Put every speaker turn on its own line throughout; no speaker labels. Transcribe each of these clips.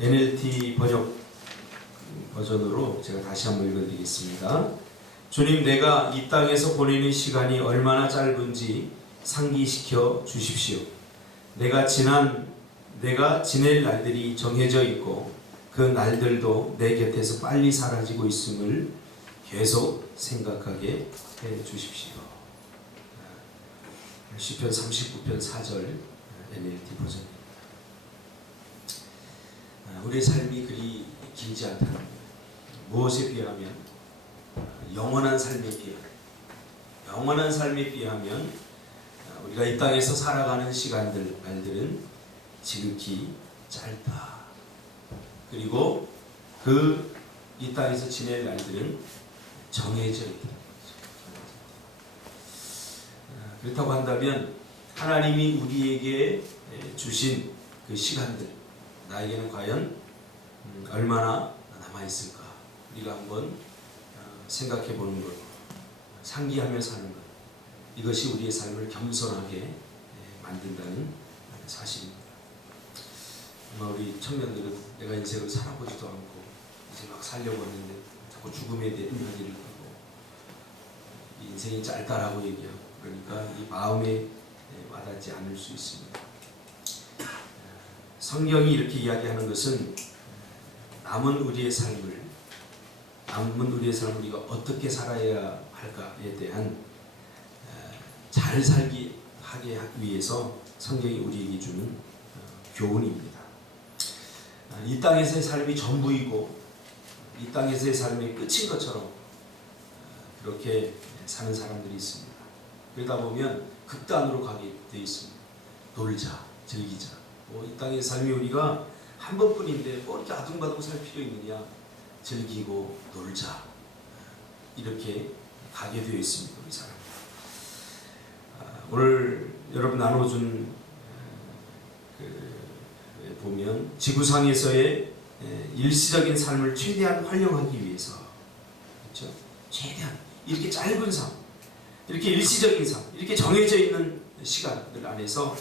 NLT 번역 버전으로 제가 다시 한번 읽어드리겠습니다. 주님, 내가 이 땅에서 보내는 시간이 얼마나 짧은지 상기시켜 주십시오. 내가 지난 내가 지낼 날들이 정해져 있고 그 날들도 내 곁에서 빨리 사라지고 있음을 계속 생각하게 해 주십시오. 시편 39편 4절 NLT 버전입니다. 아, 우리의 삶이 그리 길지 않다는. 무엇에 비하면 영원한 삶에 비하면 영원한 삶에 비하면 아, 우리가 이 땅에서 살아가는 시간들 날들은 지극히 짧다. 그리고 그 이 땅에서 지낼 날들은 정해져 있다. 아, 그렇다고 한다면 하나님이 우리에게 에, 주신 그 시간들 나에게는 과연 음, 얼마나 남아 있을까? 우리가 한번 어, 생각해 보는 것, 상기하며 사는 것, 이것이 우리의 삶을 겸손하게 에, 만든다는 사실입니다. 아마 우리 청년들은 내가 인생을 살아보지도 않고 이제 막 살려고 하는데 자꾸 죽음에 대한 이야기를 하고 인생이 짧다라고 얘기하고 그러니까 이 마음에 에, 와닿지 않을 수 있습니다. 성경이 이렇게 이야기하는 것은 남은 우리의 삶을 남은 우리의 삶을 우리가 어떻게 살아야 할까에 대한 에, 잘 살기 하기 위해서 성경이 우리에게 주는 어, 교훈입니다. 아, 이 땅에서의 삶이 전부이고 이 땅에서의 삶이 끝인 것처럼 어, 그렇게 사는 사람들이 있습니다. 그러다 보면 극단으로 가게 돼 있습니다. 놀자, 즐기자. 뭐 이 땅의 삶이 우리가 한 번뿐인데 뭐 이렇게 아둥바둥 살 필요 있느냐? 즐기고 놀자. 이렇게 가게 되어 있습니다. 우리 사람. 아, 오늘 여러분 나눠준 그 보면 지구상에서의 에, 일시적인 삶을 최대한 활용하기 위해서 그렇죠? 최대한 이렇게 짧은 삶, 이렇게 일시적인 삶, 이렇게 정해져 있는 시간들 안에서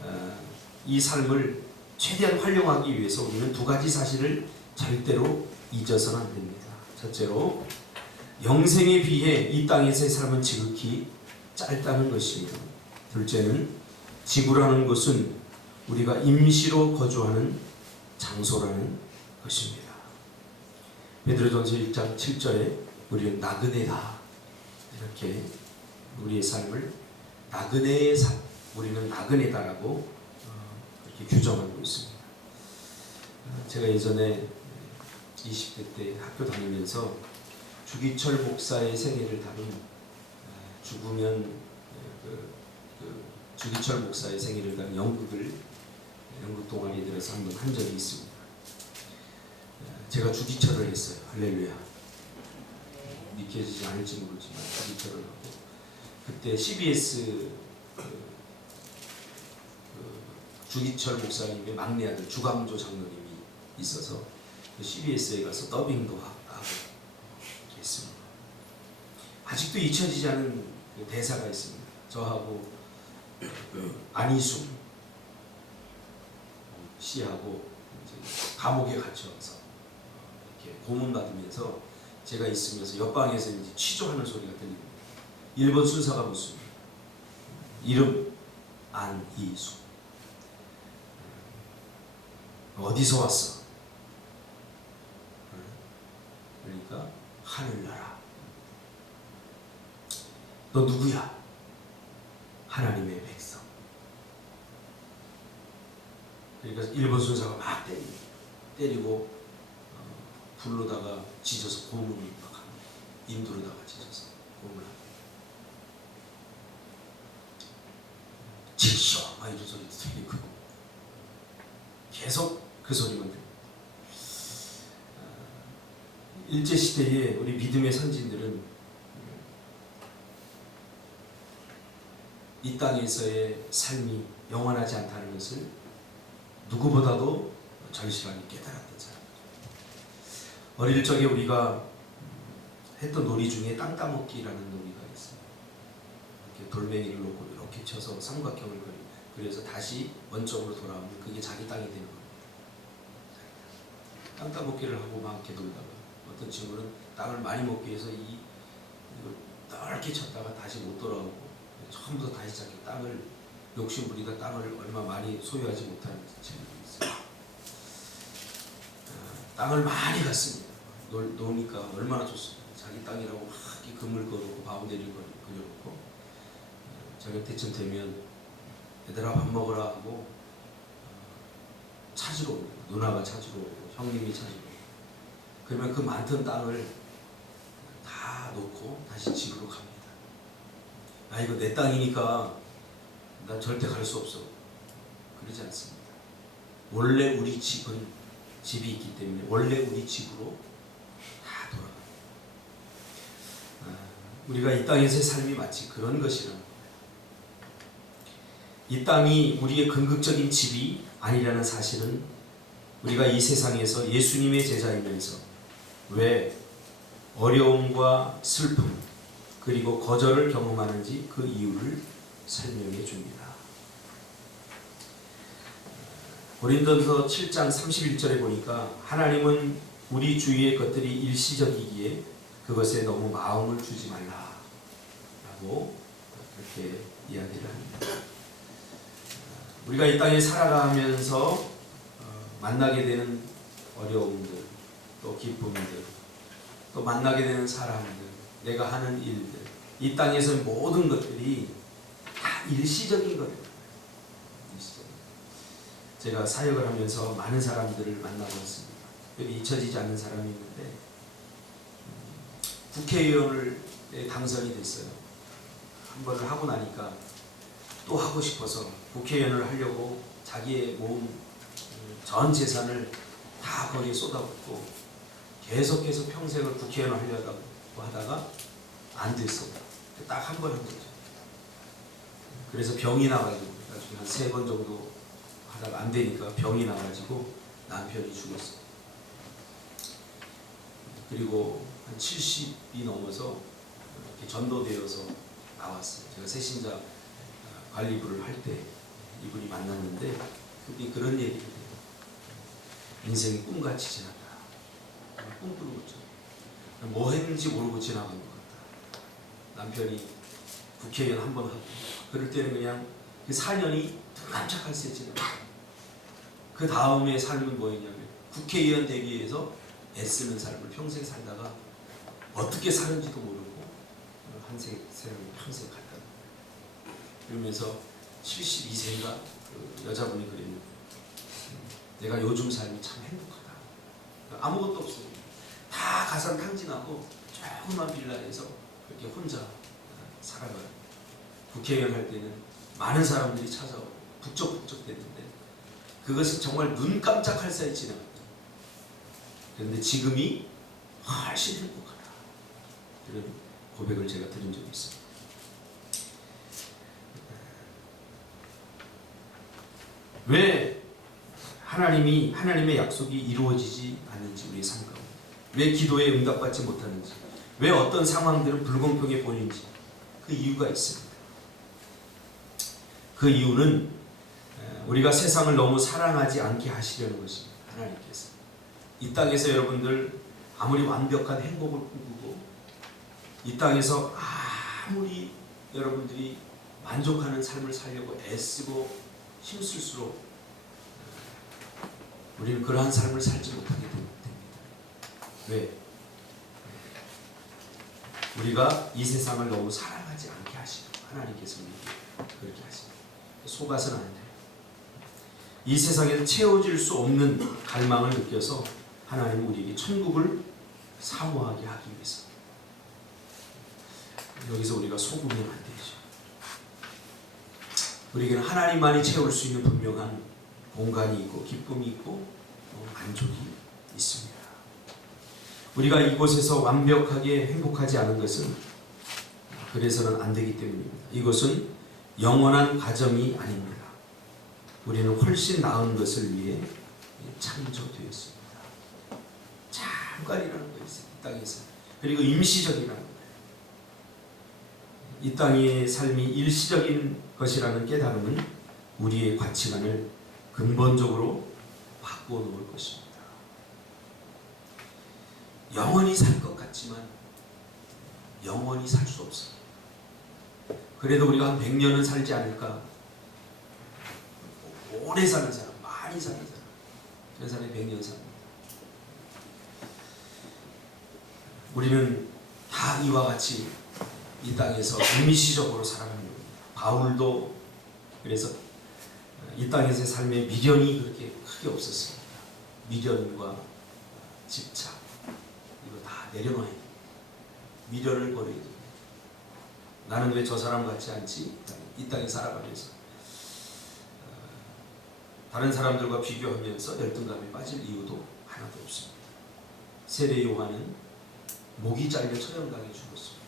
어, 이 삶을 최대한 활용하기 위해서 우리는 두 가지 사실을 절대로 잊어서는 안 됩니다. 첫째로 영생에 비해 이 땅에서의 삶은 지극히 짧다는 것이며 둘째는 지구라는 것은 우리가 임시로 거주하는 장소라는 것입니다. 베드로전서 1장 7절에 우리는 나그네다 이렇게 우리의 삶을 나그네의 삶 우리는 나그네다라고 규정하고 있습니다. 어, 제가 예전에 20대 때 학교 다니면서 주기철 목사의 생애를 다룬 어, 죽으면 어, 그, 그 주기철 목사의 생애를 다룬 연극을 연극 동아리에 들어서 한번 한 적이 있습니다. 어, 제가 주기철을 했어요. 할렐루야. 믿겨지지 않을지 모르지만 주기철을 하고 그때 CBS 그, 그 주기철 목사님의 막내 아들 주강조 장로님이 있어서 그 CBS에 가서 더빙도 하- 하고 했습니다. 아직도 잊혀지지 않은 그 대사가 있습니다. 저하고 그 안희숙 씨하고 감옥에 갇혀서 이렇게 고문 받으면서 제가 있으면서 옆방에서 이제 취조하는 소리가 들립니다. 1번 순서가 묻습니다. 이름 안희숙. 어디서 왔어? 그러니까 하늘나라. 너 누구야? 하나님의 백성. 그러니까 1번 순서가 막 때리고, 때리고 어, 불로다가 지져서 고문을 막 합니다. 인두로다가 지져서 고문합니다. 직쇼 막 이런 소리도 들리고 계속 그 소리만 들립니다. 아, 일제 시대에 우리 믿음의 선진들은 이 땅에서의 삶이 영원하지 않다는 것을 누구보다도 절실하게 깨달았던 사람. 어릴 적에 우리가 했던 놀이 중에 땅 따먹기라는 놀이가. 이렇게 돌멩이를 놓고 이렇게 쳐서 삼각형을 그리, 그래서 다시 원점으로 돌아오면 그게 자기 땅이 되는 겁니다. 땅 따먹기를 하고 막 이렇게 놀다가 어떤 친구는 땅을 많이 먹기 위해서 이 넓게 쳤다가 다시 못 돌아오고 처음부터 다시 시작해 땅을 욕심 부리다 땅을 얼마 많이 소유하지 못하는 친구도 있어요. 아, 땅을 많이 갔습니다. 놀, 노니까 얼마나 좋습니까? 자기 땅이라고 막 그물 걸어놓고 바운데리 그려놓고 어, 저녁 때쯤 되면 얘들아 밥 먹으라 하고 어, 찾으러 오고 누나가 찾으러 오고 형님이 찾으러 오고 그러면 그 많던 땅을 다 놓고 다시 집으로 갑니다. 아 이거 내 땅이니까 난 절대 갈 수 없어. 그러지 않습니다. 원래 우리 집은 집이 있기 때문에 원래 우리 집으로 다 돌아갑니다. 아, 우리가 이 땅에서의 삶이 마치 그런 것이라. 이 땅이 우리의 근극적인 집이 아니라는 사실은 우리가 이 세상에서 예수님의 제자이면서 왜 어려움과 슬픔 그리고 거절을 경험하는지 그 이유를 설명해 줍니다. 고린도서 7장 31절에 보니까 하나님은 우리 주위의 것들이 일시적이기에 그것에 너무 마음을 주지 말라 라고 그렇게 이야기를 합니다. 우리가 이 땅에 살아가면서 어, 만나게 되는 어려움들, 또 기쁨들, 또 만나게 되는 사람들, 내가 하는 일들, 이 땅에서 모든 것들이 다 일시적인 거예요. 일시적. 제가 사역을 하면서 많은 사람들을 만나봤습니다. 여기 잊혀지지 않는 사람이 있는데 음, 국회의원을 당선이 됐어요. 한 번을 하고 나니까 또 하고 싶어서 국회의원을 하려고 자기의 음, 전 재산을 다 거기에 쏟아붓고 계속해서 평생을 국회의원을 하려고 하다가 안 됐어. 딱한번한 거죠. 그래서 병이 나가지고 나중에 한 세 번 정도 하다가 안 되니까 병이 나가지고 남편이 죽었어. 그리고 한 70이 넘어서 이렇게 전도되어서 나왔어요. 제가 새신자 관리부를 할 때 이분이 만났는데 그분이 그런 얘기를. 인생이 꿈같이 지났다. 꿈꾸는 거죠. 뭐 했는지 모르고 지나간 것 같다. 남편이 국회의원 한 번 하고 그럴 때는 그냥 그 4년이 깜짝할 새 지나가. 그 다음에 삶은 뭐였냐면 국회의원 되기 위해서 애쓰는 삶을 평생 살다가 어떻게 사는지도 모르고 한 세, 세상을 평생 갔다. 그러면서 72세인가 그 여자분이 그랬는데 내가 요즘 삶이 참 행복하다. 아무것도 없어요. 다 가산 탕진하고 조그만 빌라에서 그렇게 혼자 살아가요. 국회의원 할 때는 많은 사람들이 찾아오고 북적북적 됐는데 그것은 정말 눈 깜짝할 사이 지나갔다. 그런데 지금이 훨씬 행복하다. 이런 고백을 제가 들은 적이 있습니다. 왜 하나님이 하나님의 약속이 이루어지지 않는지 우리 삶 가운데 왜 기도에 응답받지 못하는지 왜 어떤 상황들은 불공평해 보이는지 그 이유가 있습니다. 그 이유는 우리가 세상을 너무 사랑하지 않게 하시려는 것입니다. 하나님께서 이 땅에서 여러분들 아무리 완벽한 행복을 꿈꾸고 이 땅에서 아무리 여러분들이 만족하는 삶을 살려고 애쓰고 힘쓸수록 우리는 그러한 삶을 살지 못하게 됩니다. 왜? 우리가 이 세상을 너무 사랑하지 않게 하시고 하나님께서 그렇게 하십니다. 속아서는 안 돼요. 이 세상에서 채워질 수 없는 갈망을 느껴서 하나님은 우리에게 천국을 사모하게 하기 위해서 여기서 우리가 속으면 안 되죠. 우리에게는 하나님만이 채울 수 있는 분명한 공간이 있고 기쁨이 있고 만족이 있습니다. 우리가 이곳에서 완벽하게 행복하지 않은 것은 그래서는 안 되기 때문입니다. 이것은 영원한 가정이 아닙니다. 우리는 훨씬 나은 것을 위해 창조되었습니다. 잠깐이라는 거 있어요. 이 땅에서. 그리고 임시적이라는 거예요. 이 땅의 삶이 일시적인 것이라는 깨달음은 우리의 가치관을 근본적으로 바꾸어 놓을 것입니다. 영원히 살 것 같지만 영원히 살 수 없어요. 그래도 우리가 한 100년은 살지 않을까? 오래 사는 사람, 많이 사는 사람. 그런 사람이 100년 삽니다. 우리는 다 이와 같이 이 땅에서 임시적으로 살아가는 바울도 그래서 이 땅에서의 삶에 미련이 그렇게 크게 없었습니다. 미련과 집착 이거 다 내려놔야 돼. 미련을 버려야 돼. 나는 왜 저 사람 같지 않지? 이 땅에 살아가면서 어, 다른 사람들과 비교하면서 열등감에 빠질 이유도 하나도 없습니다. 세례 요한은 목이 잘려 처형당해 죽었습니다.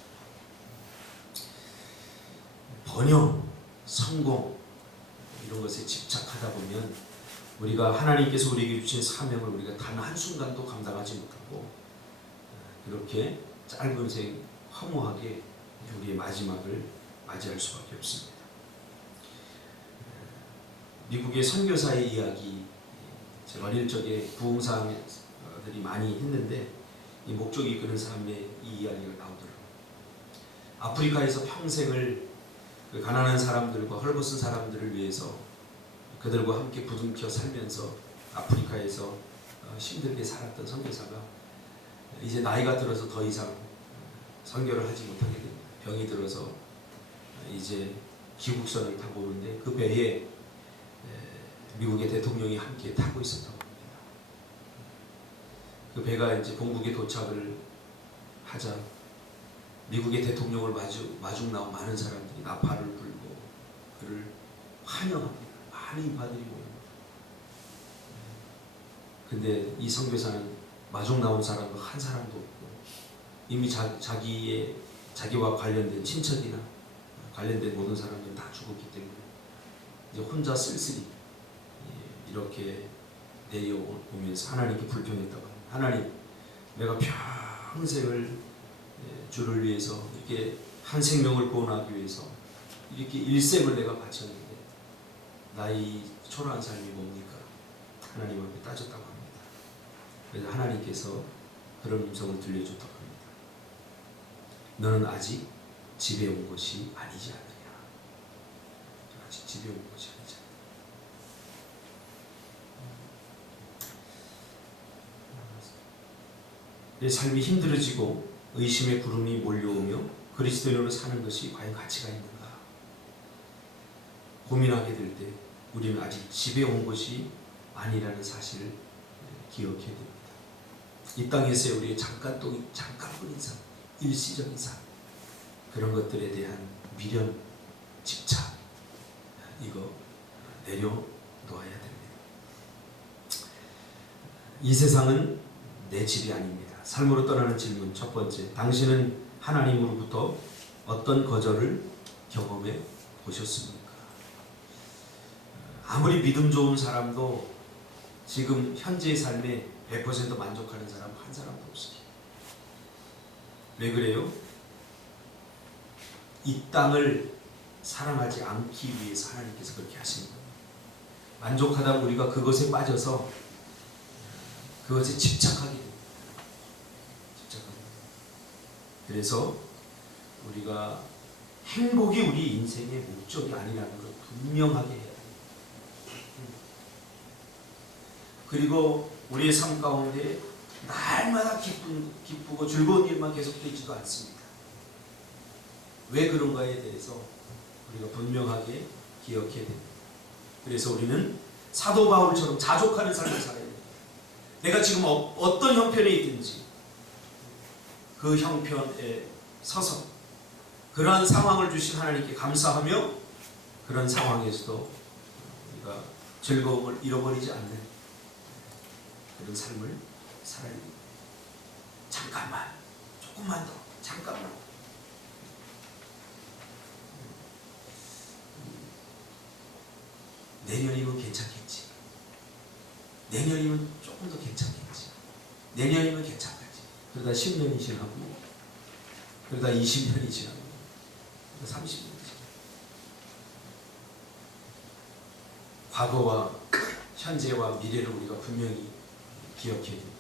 번영, 성공 이런 것에 집착하다 보면 우리가 하나님께서 우리에게 주신 사명을 우리가 단 한순간도 감당하지 못하고 어, 그렇게 짧은 생 허무하게 우리의 마지막을 맞이할 수밖에 없습니다. 미국의 선교사의 이야기 제가 어릴 적에 부흥사들이 많이 했는데 이 목적이 이끄는 삶의 이 이야기가 나오더라고요. 아프리카에서 평생을 그 가난한 사람들과 헐벗은 사람들을 위해서 그들과 함께 부둥켜 살면서 아프리카에서 어, 힘들게 살았던 선교사가 이제 나이가 들어서 더 이상 선교를 하지 못하게 됩니다. 병이 들어서 이제 귀국선을 타고 오는데 그 배에 미국의 대통령이 함께 타고 있었다고 합니다. 그 배가 이제 본국에 도착을 하자 미국의 대통령을 마주 마중 나온 많은 사람들이 나팔을 불고 그를 환영합니다. 인파들이 모입니다. 근데 이 선교사는 마중 나온 사람은 한 사람도 없고 이미 자, 자기의 자기와 관련된 친척이나 관련된 모든 사람들은 다 죽었기 때문에 이제 혼자 쓸쓸히 예, 이렇게 내려오면서 하나님께 불평했다고. 하나님, 내가 평생을 예, 주를 위해서 이렇게 한 생명을 구원하기 위해서 이렇게 일생을 내가 바쳤는데 나의 초라한 삶이 뭡니까? 하나님 앞에 따졌다고 합니다. 그래서 하나님께서 그런 음성을 들려줬다고 합니다. 너는 아직 집에 온 것이 아니지 않느냐. 아직 집에 온 것이 아니지 않느냐. 내 삶이 힘들어지고 의심의 구름이 몰려오며 그리스도인으로 사는 것이 과연 가치가 있는가? 고민하게 될 때 우리는 아직 집에 온 것이 아니라는 사실을 기억해야 됩니다. 이 땅에서의 우리의 잠깐 또 잠깐뿐인 삶, 일시적인 삶 그런 것들에 대한 미련, 집착 이거 내려놓아야 됩니다. 이 세상은 내 집이 아닙니다. 삶으로 떠나는 질문 첫 번째, 당신은 하나님으로부터 어떤 거절을 경험해 보셨습니까? 아무리 믿음 좋은 사람도 지금 현재의 삶에 100% 만족하는 사람 한 사람도 없습니다. 왜 그래요? 이 땅을 사랑하지 않기 위해서 하나님께서 그렇게 하신 거예요. 만족하다 우리가 그것에 빠져서 그것에 집착하게 됩니다. 집착하게 됩니다. 그래서 우리가 행복이 우리 인생의 목적이 아니라는 걸 분명하게 해야 돼요. 그리고 우리의 삶 가운데 날마다 기쁜, 기쁘고 즐거운 일만 계속되지도 않습니다. 왜 그런가에 대해서 우리가 분명하게 기억해야 됩니다. 그래서 우리는 사도 바울처럼 자족하는 삶을 살아야 됩니다. 내가 지금 어, 떤 형편에 있든지 그 형편에 서서 그러한 상황을 주신 하나님께 감사하며 그런 상황에서도 우리가 즐거움을 잃어버리지 않는 그런 삶을 살아야 됩니다. 잠깐만, 조금만 더, 잠깐만. 내년이면 괜찮겠지. 내년이면 조금 더 괜찮겠지. 내년이면 괜찮겠지. 그러다 10년이 지나고, 그러다 20년이 지나고, 그러다 30년이 지나고. 과거와 현재와 미래를 우리가 분명히 기억해야 됩니다.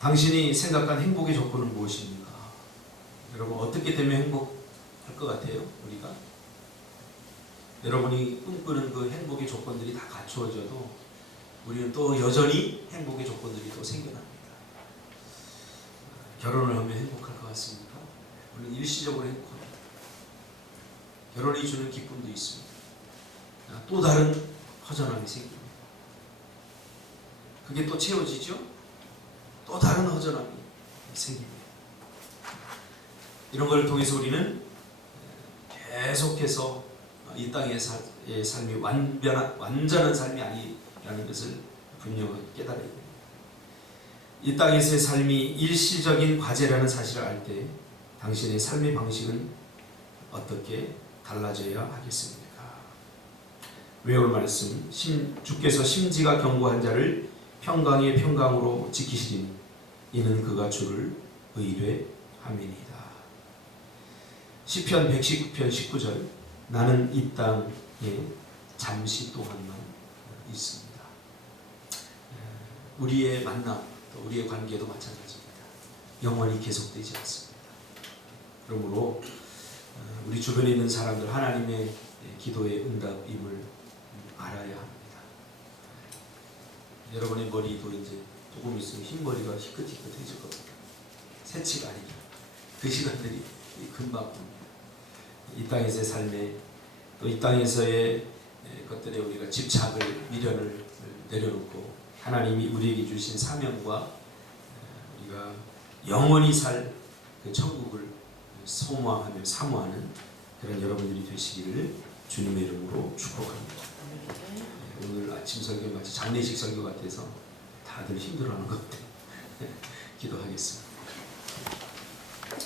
당신이 생각한 행복의 조건은 무엇입니까? 여러분 어떻게 되면 행복할 것 같아요? 우리가 여러분이 꿈꾸는 그 행복의 조건들이 다 갖추어져도 우리는 또 여전히 행복의 조건들이 또 생겨납니다. 결혼을 하면 행복할 것 같습니까? 우리는 일시적으로 행복합니다. 결혼이 주는 기쁨도 있습니다. 아, 또 다른 허전함이 생깁니다. 그게 또 채워지죠? 또 다른 허전함이 생깁니다. 이런 걸 통해서 우리는 계속해서 이 땅의 살- 삶이 완전한 삶이 아니 라는 것을 분명히 깨달아야 됩니다. 이 땅에서의 삶이 일시적인 과제라는 사실을 알 때 당신의 삶의 방식은 어떻게 달라져야 하겠습니까? 외울 말씀 심, 주께서 심지가 견고한 자를 평강의 평강으로 지키시리니 이는 그가 주를 의뢰함이니이다. 시편 119편 19절 나는 이 땅에 잠시 동안만 있습니다. 우리의 만남 또 우리의 관계도 마찬가지입니다. 영원히 계속되지 않습니다. 그러므로 어, 우리 주변에 있는 사람들 하나님의 기도의 응답임을 알아야 합니다. 여러분의 머리도 이제 조금 있으면 흰머리가 희끗희끗해질 겁니다. 새치가 아니라 그 시간들이 금방 옵니다. 이 땅에서의 삶에 또 이 땅에서의 것들에 우리가 집착을 미련을 내려놓고 하나님이 우리에게 주신 사명과 우리가 영원히 살 그 천국을 소망하며 사모하는 그런 여러분들이 되시기를 주님의 이름으로 축복합니다. 네, 오늘 아침 설교 마치 장례식 설교 같아서 다들 힘들어하는 것 같아요. 기도하겠습니다.